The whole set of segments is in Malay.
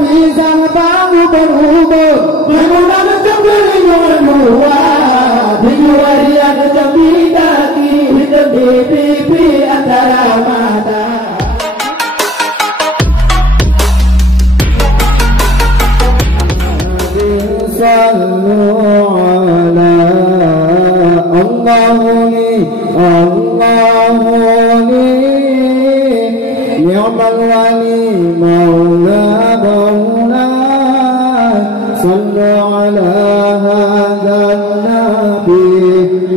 pisang bambu berhubung mengulang kembali menua diwarian jambi kaki hitam di pipi antara mata. Sallu ala Allahuni ni'mal wali maula maula sallu ala hadhan nabi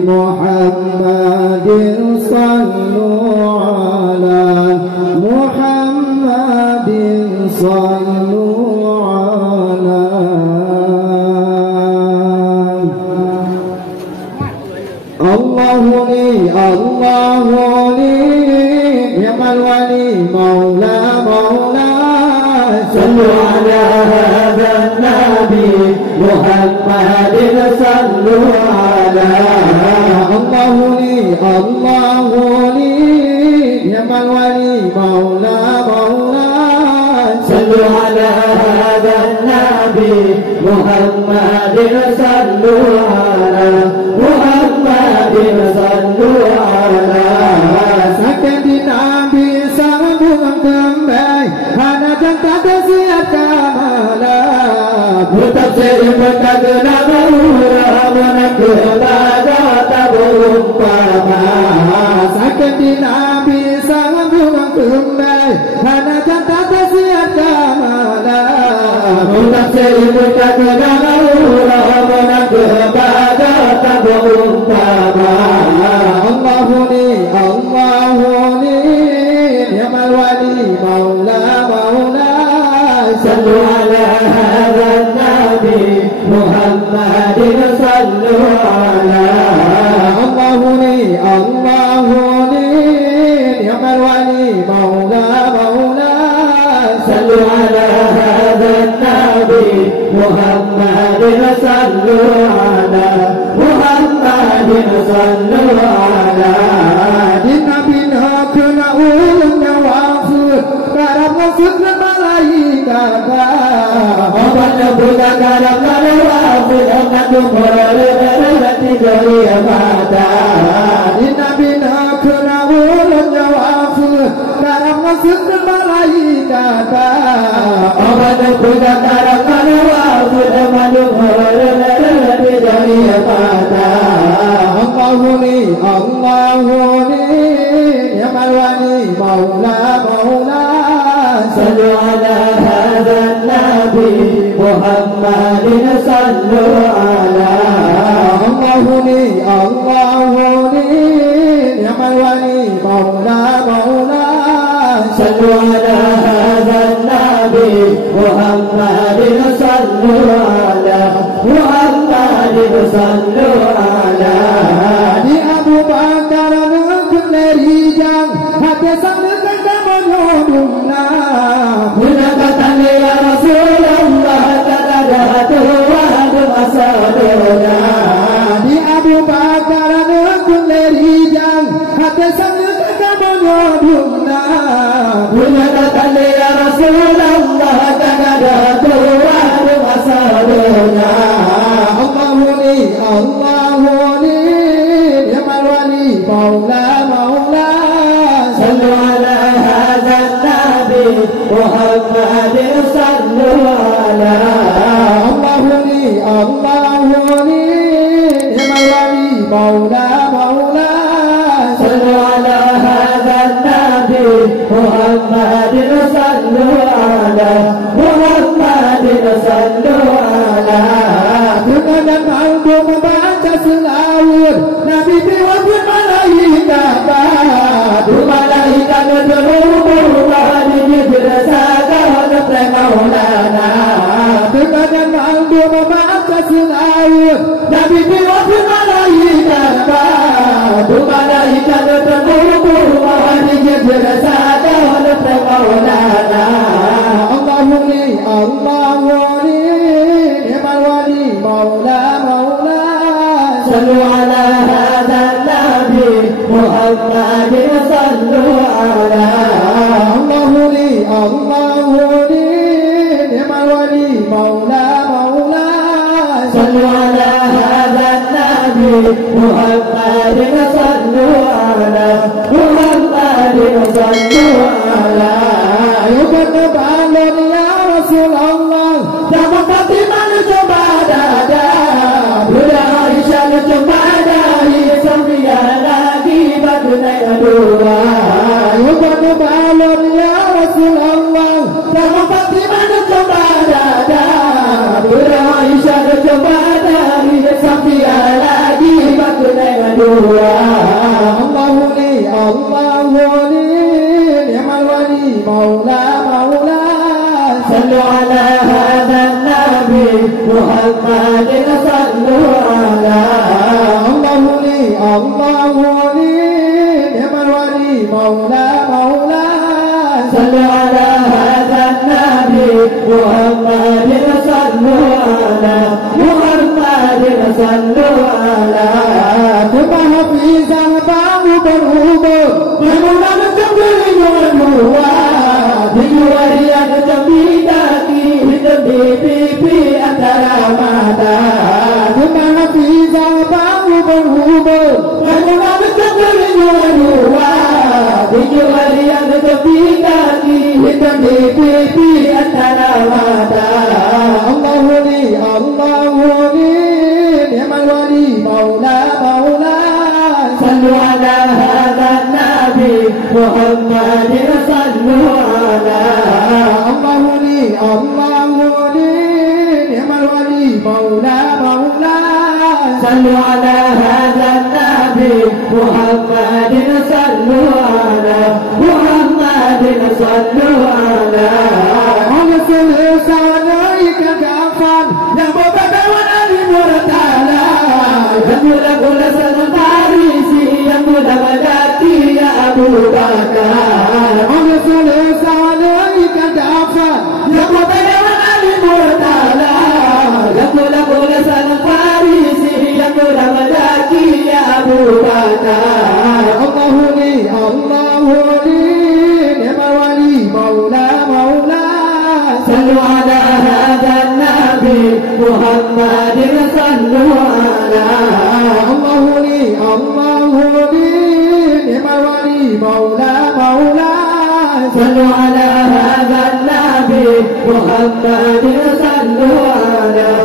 Muhammadin sallu ala Muhammadin sallu ala Allahuni ni'mal wali maula maula sallu ala hadhan nabi Muhammadin sallu ala Allahuni ni'mal wali maula maula sallu ala hadhan nabi Muhammadin sallu ala Muhammadin sallu ala sakit di Nabi sambung kembali hana jangka kesiat kamala mutafsir berkata bahwa menakutkan tabumpama sakit di Nabi sambung kembali hana jangka kesiat kamala mutafsir berkata bahwa menakutkan tabumpama Allahuni ni'mal wali maula maula sallu ala hadhan nabi Muhammadin sallu ala Allahuni ni'mal wali maula maula sallu ala hadhan nabi Muhammadin sallu ala Muhammadin sallu ala din nabi nak kena ulungnya wafud karab maksud malaikat apanya bukan karab mana wafud mengandung berarti dari mata din nabi nak kena ulungnya wafud karab maksud malaikat apanya bukan karab mana wafud mengandung berarti dari mata Allahuni ni'mal wali maula maula sallu ala hadhan nabi Muhammadin sallu ala Allahuni ni'mal wali maula maula sallu ala hadhan nabi Muhammadin sallu ala Muhammadin sallu ala di Abu Bakar nukun rijang hati sambil menyodumna menakatan ya Rasulullah tak ada Tuhan asalnya di Abu Bakar nukun rijang hati sambil menyodumna menakatan ya Rasulullah tak ada Tuhan asalnya Allahuni ni'mal wali maula maula sallu ala hadhan nabi Muhammadin sallu ala Allahuni ni'mal wali maula maula sallu ala hadhan nabi Muhammadin sallu ala Muhammadin sallu ala dan mampu membaca selawat Nabi diwakil malaikat malaikat berhubung hadis berdasarkan kepada Maulana dan mampu membaca selawat Nabi diwakil malaikat malaikat berhubung hadis berdasarkan kepada Maulana Allahuni ni'mal wali maula maula sallu ala hadhan nabi Muhammadin sallu ala Allahuni ni'mal مولى مولى صلوا على هذا النبي محمد صلوا على محمد صلوا على يكتب على يا رسول الله يا فاطمة نجمع دادا بلا عائشة نجمع دادا سميا lagi badai adua yukatu balon ya Rasulullah sama Fatimah coba dada Bunda Aisyah coba dari Safia lagi badai adua Allahu li ni'mal wali maula maula sallu ala hadha nabi Muhammadin sallu ala الله ولي نعم الولي مولى مولى صلوا على هذا النبي محمد صلوا على محمد صلوا على ثم حفيظ الباب بالهبوب ميمونة الجبل والمروة بجوارية جميلتي في أثر ماذا ثم حفيظ الباب بالهبوب الله لي نعم الولي مولى مولى صلوا على هذا النبي محمد صلوا على الله لي نعم الولي مولى مولى صلوا على هذا النبي محمد صلوا على محمد صلوا على رسول صليك كفن يا مبدا والي مرتالا يقول كل سنه فارسي يقول بداتي يا ابو بكر رسول صليك كفن يا مبدا والي مرتالا يقول كل سنه فارسي يقول بداتي يا ابو بكر الله لي نعم الولي مولى مولى صلوا على هذا النبي محمد صلوا على الله لي نعم الولي مولى مولى صلوا على هذا النبي محمد صلوا على